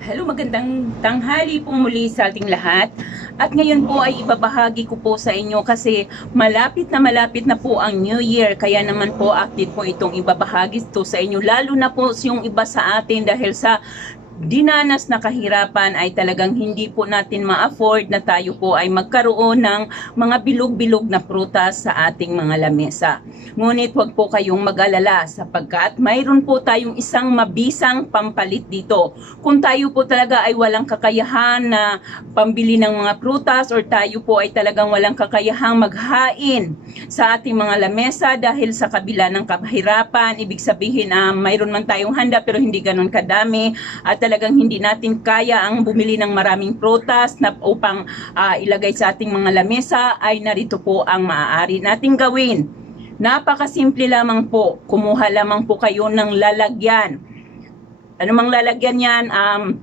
Hello, magandang tanghali po muli sa ating lahat. At ngayon po ay ibabahagi ko po sa inyo kasi malapit na malapit na po ang New Year. Kaya naman po active po itong ibabahagi ito sa inyo. Lalo na po yung iba sa atin dahil sa dinanas na kahirapan ay talagang hindi po natin ma-afford na tayo po ay magkaroon ng mga bilog-bilog na prutas sa ating mga lamesa. Ngunit huwag po kayong mag-alala sapagkat mayroon po tayong isang mabisang pampalit dito. Kung tayo po talaga ay walang kakayahan na pambili ng mga prutas or tayo po ay talagang walang kakayahang maghain sa ating mga lamesa dahil sa kabila ng kahirapan, ibig sabihin na mayroon man tayong handa pero hindi ganun kadami at talagang hindi natin kaya ang bumili ng maraming prutas na upang ah, ilagay sa ating mga lamesa ay narito po ang maaari nating gawin. Napakasimple lamang po. Kumuha lamang po kayo ng lalagyan. Ano mang lalagyan yan? Um,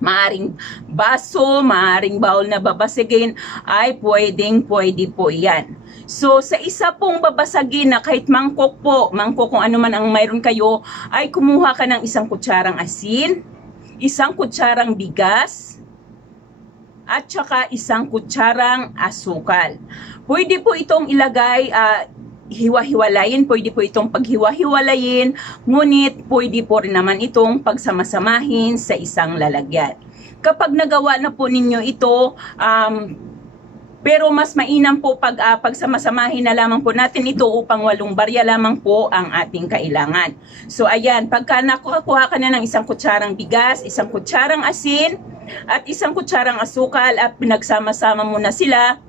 maaring baso, maaring bowl na babasigin, ay pwedeng pwede po yan. So, sa isa pong babasagin na kahit mangkok po, mangkok kung ano man ang mayroon kayo, ay kumuha ka ng isang kutsarang asin, isang kutsarang bigas, at saka isang kutsarang asukal. Pwede po itong ilagay, ah, hiwa-hiwalayin, pwede po itong paghiwa-hiwalayin, ngunit pwede po rin naman itong pagsamasamahin sa isang lalagyan. Kapag nagawa na po ninyo ito, um, pero mas mainam po pag uh, pagsamasamahin na lamang po natin ito upang walong barya lamang po ang ating kailangan. So ayan, pagka nakuha ka na ng isang kutsarang bigas, isang kutsarang asin, at isang kutsarang asukal at pinagsama-sama mo na sila,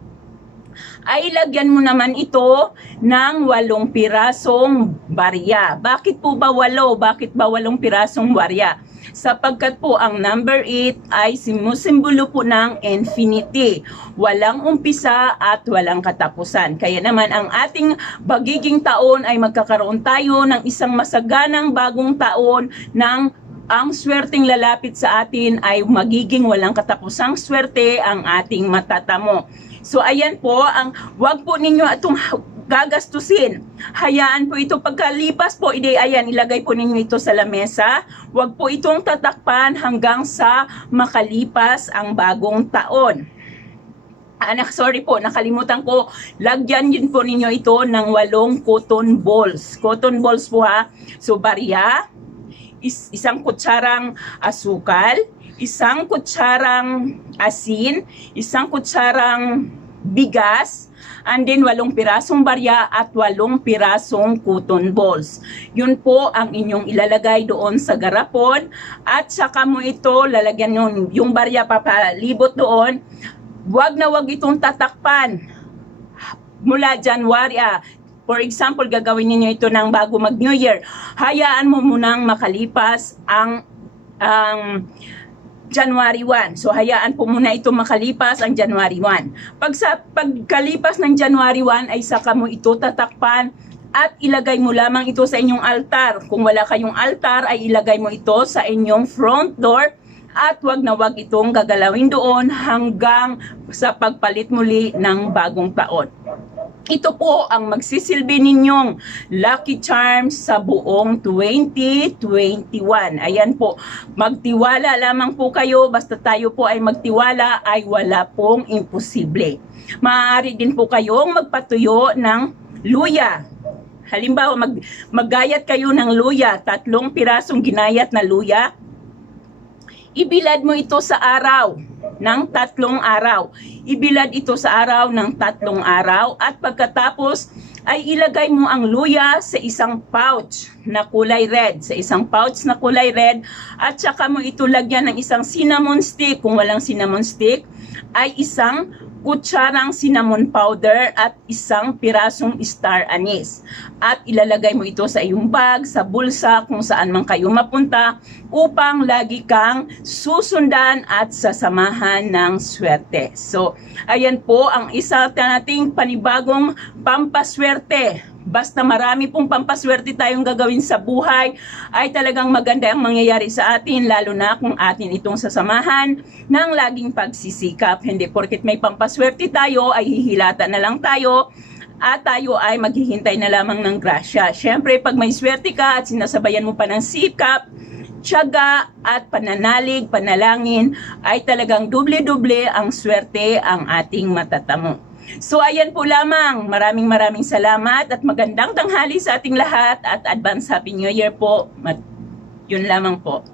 ay lagyan mo naman ito ng walong pirasong barya. Bakit po ba walo? Bakit ba walong pirasong barya? Sapagkat po ang number 8 ay simusimbolo po ng infinity. Walang umpisa at walang katapusan. Kaya naman ang ating bagiging taon ay magkakaroon tayo ng isang masaganang bagong taon ng ang swerteng lalapit sa atin ay magiging walang katapusang swerte ang ating matatamo. So ayan po, ang wag po ninyo itong gagastusin. Hayaan po ito pagkalipas po, ide ayan ilagay po ninyo ito sa lamesa. Wag po itong tatakpan hanggang sa makalipas ang bagong taon. Anak, sorry po, nakalimutan ko. Lagyan din po ninyo ito ng walong cotton balls. Cotton balls po ha. So, barya, is, isang kutsarang asukal, isang kutsarang asin, isang kutsarang bigas, and then walong pirasong barya at walong pirasong cotton balls. Yun po ang inyong ilalagay doon sa garapon at saka mo ito lalagyan yung, yung barya papalibot doon. Huwag na wag itong tatakpan mula January, ah, For example, gagawin niyo ito ng bago mag New Year. Hayaan mo munang makalipas ang ang January 1. So hayaan po muna ito makalipas ang January 1. Pag sa pagkalipas ng January 1 ay saka mo ito tatakpan at ilagay mo lamang ito sa inyong altar. Kung wala kayong altar ay ilagay mo ito sa inyong front door at wag na wag itong gagalawin doon hanggang sa pagpalit muli ng bagong taon. Ito po ang magsisilbi ninyong lucky charms sa buong 2021. Ayan po, magtiwala lamang po kayo, basta tayo po ay magtiwala ay wala pong imposible. Maaari din po kayong magpatuyo ng luya. Halimbawa, mag, maggayat kayo ng luya, tatlong pirasong ginayat na luya, ibilad mo ito sa araw ng tatlong araw. Ibilad ito sa araw ng tatlong araw at pagkatapos ay ilagay mo ang luya sa isang pouch na kulay red. Sa isang pouch na kulay red at saka mo ito lagyan ng isang cinnamon stick. Kung walang cinnamon stick, ay isang kutsarang cinnamon powder at isang pirasong star anise. At ilalagay mo ito sa iyong bag, sa bulsa, kung saan man kayo mapunta upang lagi kang susundan at sasamahan ng swerte. So, ayan po ang isa nating panibagong pampaswerte basta marami pong pampaswerte tayong gagawin sa buhay, ay talagang maganda ang mangyayari sa atin, lalo na kung atin itong sasamahan ng laging pagsisikap. Hindi porket may pampaswerte tayo, ay hihilata na lang tayo, at tayo ay maghihintay na lamang ng grasya. Siyempre, pag may swerte ka at sinasabayan mo pa ng sikap, tiyaga at pananalig, panalangin ay talagang doble-doble ang swerte ang ating matatamo. So ayan po lamang. Maraming maraming salamat at magandang tanghali sa ating lahat at advance Happy New Year po. Yun lamang po.